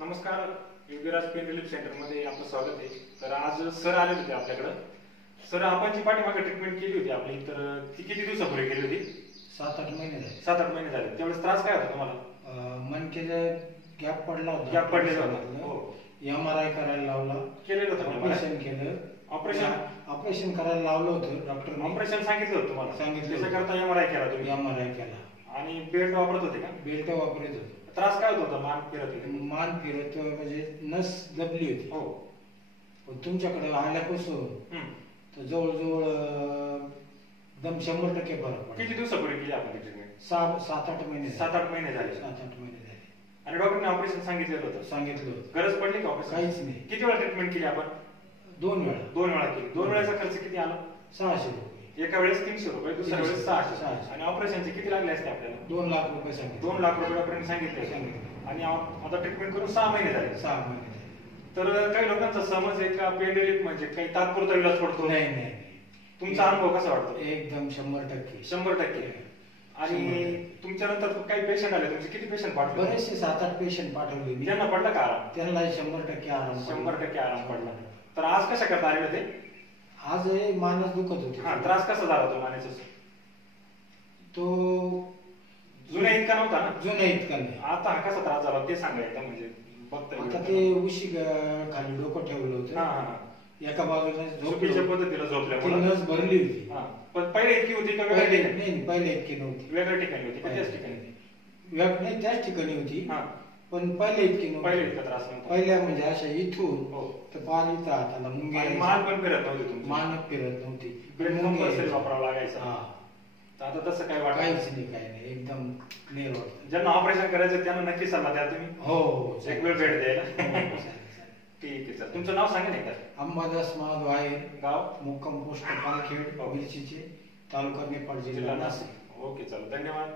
नमस्कार, Yogiraj pain relief centre मध्ये आपलं स्वागत आहे. तर आज सर आले होते आपल्याकडं. सर आपण जी पाठीमागे ट्रीटमेंट केली होती आपली, तर ती किती दिवसापूर्वी केली होती? 7-8 महिने झाले. 7-8 महिने झाले. त्यावेळेस त्रास काय होता तुम्हाला? मनकेला गॅप पडला होता. गॅप पडलेला होता. हो. MRI करायला लावला. केलेलं होतं. ऑपरेशन केलं. ऑपरेशन करायला लावलं होतं डॉक्टरने. ऑपरेशन सांगितलं होतं तुम्हाला? सांगितलं. त्याच्याकरता MRI केला तुम्ही? MRI केला. आणि बेल्ट वापरत होते का? बेल्ट वापरत होते. त्रास काय होत होता? मान फिरत होती? मान फिरत म्हणजे नस दबली होती. हो. तुमच्याकडे आल्यापासून तर जवळजवळ एकदम 100% फरक पडला. किती दिवसापूर्वी केली आपण ट्रीटमेंट? 7-8 महिने. 7-8 महिने झाले. 7-8 महिने झाले. आणि डॉक्टरने ऑपरेशन सांगितलेलं होतं? सांगितलं होतं. गरज पडली का ऑपरेशन? काहीच नाही. किती वेळा ट्रीटमेंट केली आपण? 2 वेळा. 2 वेळा केली. 2 वेळेचा खर्च किती आला? 600 रुपये. एका वेळेस 300 रुपये, दुसऱ्या वेळेस 600. आणि ऑपरेशनचे किती लागले असते आपल्याला? 2 लाख रुपये सांगितले. 2 लाख रुपये डॉक्टरने सांगितले. आणि आता ट्रीटमेंट करून 6 महिने झाले. 6 महिने. तर काही लोकांचा समज आहे का पेन रिलीफ म्हणजे काही तात्पुरता इलाज पडतो? नाही नाही. तुमचा अनुभव कसा वाटतो? एकदम 100%. 100%. आणि तुमच्या नंतर काही पेशंट आले? तुमचे किती पेशंट पाठवले? बरेचसे 7-8 पेशंट पाठवले मी. त्यांना पडला का आराम? त्यांना 100% आराम. 100% आराम पडला. तर आज कशा करता आले होते? आज मानच दुखत होते. हा, त्रास कसा झाला होता मानेचा? तो जुन्या इतका नव्हता ना? जुन्या इतका नाही. आता हा कसा त्रास झाला ते सांगायचं म्हणजे बघता. आता ते उशी खाली डोकं ठेवलं होतं. एका बाजूला झोपीच्या पद्धतीला झोपल्यामुळे नस भरली होती. पण पहिले इतकी होती का वेगळ्या ठिकाणी? नाही, पहिले इतकी नव्हती. वेगळ्या ठिकाणी होती का त्याच ठिकाणी? नाही, त्याच ठिकाणी होती. पण पहिले इतकी नव्हती. पहिले इतका त्रास नव्हता. पहिल्या म्हणजे अशा इथून तर पाणी तर हाताला मुंगे. मान पण फिरत नव्हती तुमची? मान फिरत नव्हती. कंपल्सरी वापरावं लागायचं. आता तसं काय वाटत? काहीच नाही, काही नाही. एकदम क्लिअर वाटतं. ज्यांना ऑपरेशन करायचं त्यांना नक्की सल्ला द्या तुम्ही. हो. एक वेळ भेट द्यायला. ठीक आहे सर. तुमचं नाव सांगा नाही का? अंबादास महादेव आहे. गाव? मुक्काम पोस्ट पालखेड, मिरचीचे, तालुका नेपाळ, जिल्हा नाशिक. ओके, चला, धन्यवाद.